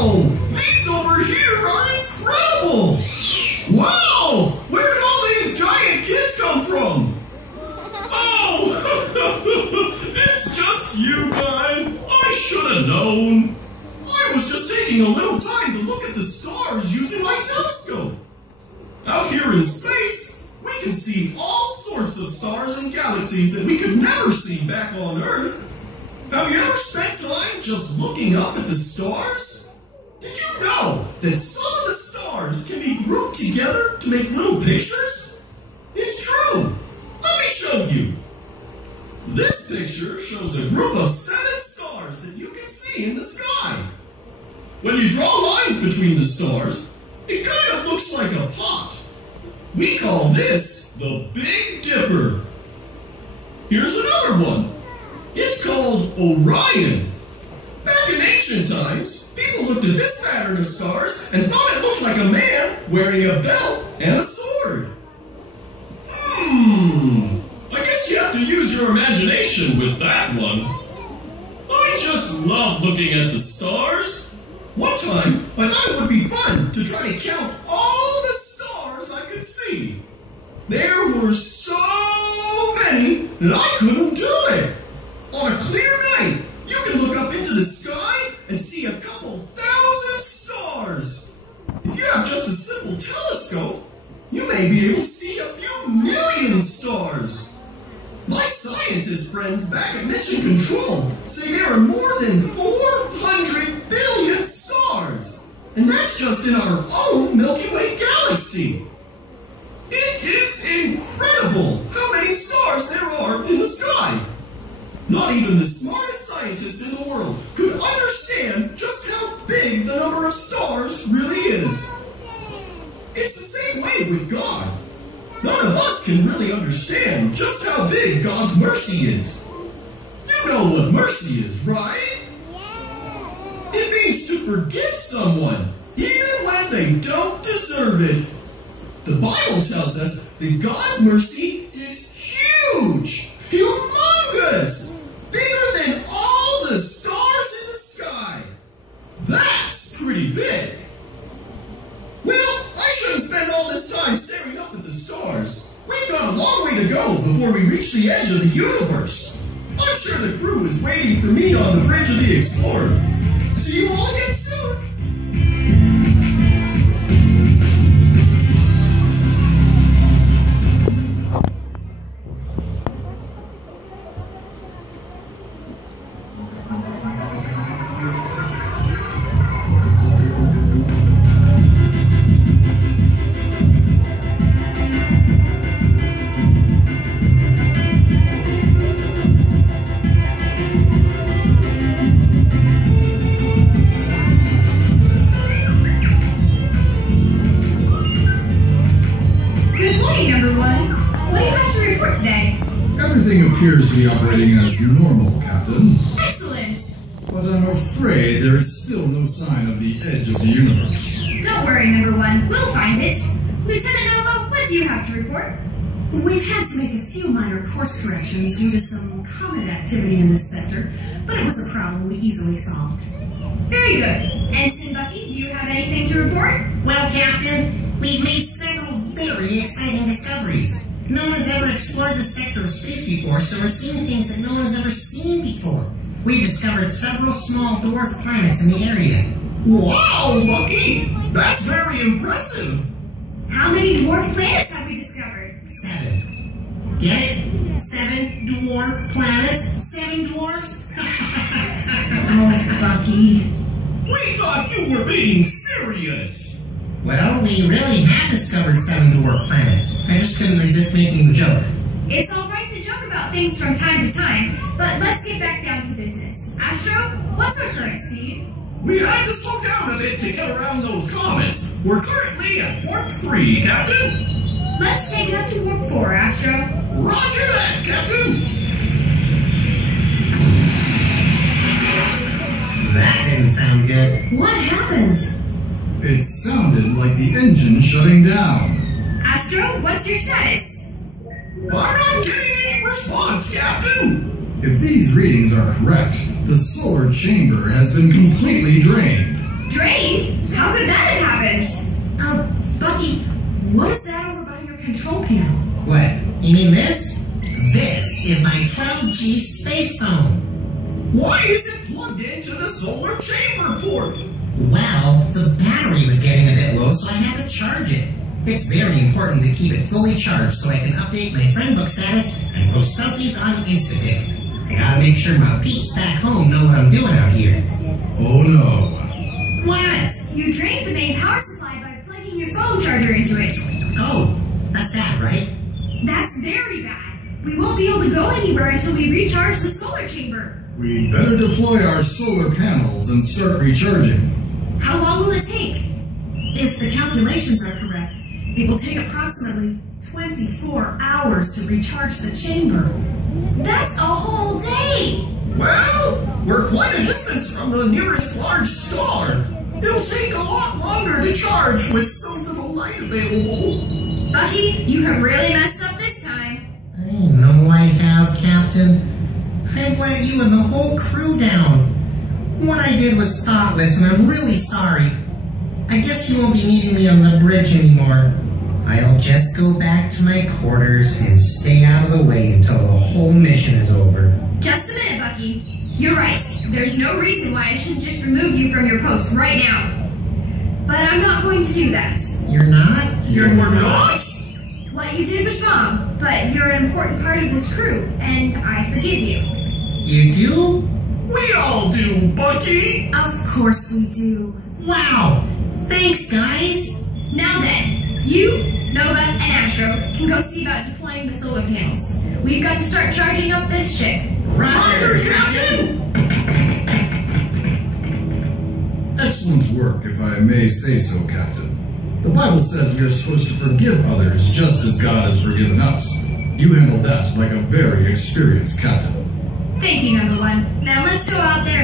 Whoa! These over here are incredible! Wow! Where did all these giant kids come from? Oh! It's just you guys! I should have known! I was just taking a little time to look at the stars using my telescope. Out here in space, we can see all sorts of stars and galaxies that we could never see back on Earth. Have you ever spent time just looking up at the stars? Did you know that some of the stars can be grouped together to make little pictures? It's true. Let me show you. This picture shows a group of 7 stars that you can see in the sky. When you draw lines between the stars, it kind of looks like a pot. We call this the Big Dipper. Here's another one. It's called Orion. Back in ancient times, people looked at this pattern of stars and thought it looked like a man wearing a belt and a sword. I guess you have to use your imagination with that one. I just love looking at the stars. One time, I thought it would be fun to try to count all the stars I could see. There were so many that I couldn't do it. On a clear night, you can look up into the sky and see a couple thousand stars. If you have just a simple telescope, you may be able to see a few million stars. My scientist friends back at Mission Control say there are more than 400 billion stars. And that's just in our own Milky Way galaxy. It is incredible how many stars there are in the sky. Not even the smartest scientists in the world could understand just how big the number of stars really is. It's the same way with God. None of us can really understand just how big God's mercy is. You know what mercy is, right? It means to forgive someone, even when they don't deserve it. The Bible tells us that God's mercy is huge, humongous, bigger than all the stars in the sky. That's pretty big. Well, I shouldn't spend all this time staring up at the stars. We've got a long way to go before we reach the edge of the universe. I'm sure the crew is waiting for me on the bridge of the Explorer. See you all again soon. Everything appears to be operating as normal, Captain. Excellent! But I'm afraid there is still no sign of the edge of the universe. Don't worry, number 1. We'll find it. Lieutenant Nova, what do you have to report? We've had to make a few minor course corrections due to some comet activity in this sector, but it was a problem we easily solved. Very good. Ensign Bucky, do you have anything to report? Well, Captain, we've made several very exciting discoveries. No one has ever explored this sector of space before, so we're seeing things that no one has ever seen before. We've discovered several small dwarf planets in the area. Wow, Bucky! That's very impressive! How many dwarf planets have we discovered? 7. Get it? 7 dwarf planets? 7 dwarfs? Oh, Bucky. We thought you were being serious! Well, we really have discovered 7 dwarf planets. I just couldn't resist making the joke. It's alright to joke about things from time to time, but let's get back down to business. Astro, what's our current speed? We had to slow down a bit to get around those comets. We're currently at warp 3, Captain. Let's take it up to warp 4, Astro. Roger that, Captain. That didn't sound good. What happened? It sounded like the engine shutting down. Astro, what's your status? I'm not getting any response, Captain. If these readings are correct, the solar chamber has been completely drained. Drained? could that have happened? Bucky, what is that over by your control panel? What? You mean this? This is my 12G space phone. Why is it plugged into the solar chamber port? Well, the battery was getting a bit low, so I had to charge it. It's very important to keep it fully charged so I can update my friend book status and post selfies on Instapic. I gotta make sure my peeps back home know what I'm doing out here. Oh no. What? You drained the main power supply by plugging your phone charger into it. Oh, that's bad, right? That's very bad. We won't be able to go anywhere until we recharge the solar chamber. We'd better deploy our solar panels and start recharging. How long will it take? If the calculations are correct, it will take approximately 24 hours to recharge the chamber. That's a whole day! Well, we're quite a distance from the nearest large star. It'll take a lot longer to charge with so little light available. Bucky, you have really messed up this time. I know I have, Captain. I've let you and the whole crew down. What I did was thoughtless, and I'm really sorry. I guess you won't be needing me on the bridge anymore. I'll just go back to my quarters and stay out of the way until the whole mission is over. Just a minute, Bucky. You're right. There's no reason why I shouldn't just remove you from your post right now. But I'm not going to do that. You're not? You're not? What you did was wrong, but you're an important part of this crew, and I forgive you. You do? We all do, Bucky. Of course we do. Wow! Thanks, guys! Now then, you, Nova, and Astro can go see about deploying the solar panels. We've got to start charging up this ship. Roger, Captain! Excellent work, if I may say so, Captain. The Bible says we are supposed to forgive others just as God has forgiven us. You handled that like a very experienced captain. Thank you, Number One. Now let's go out there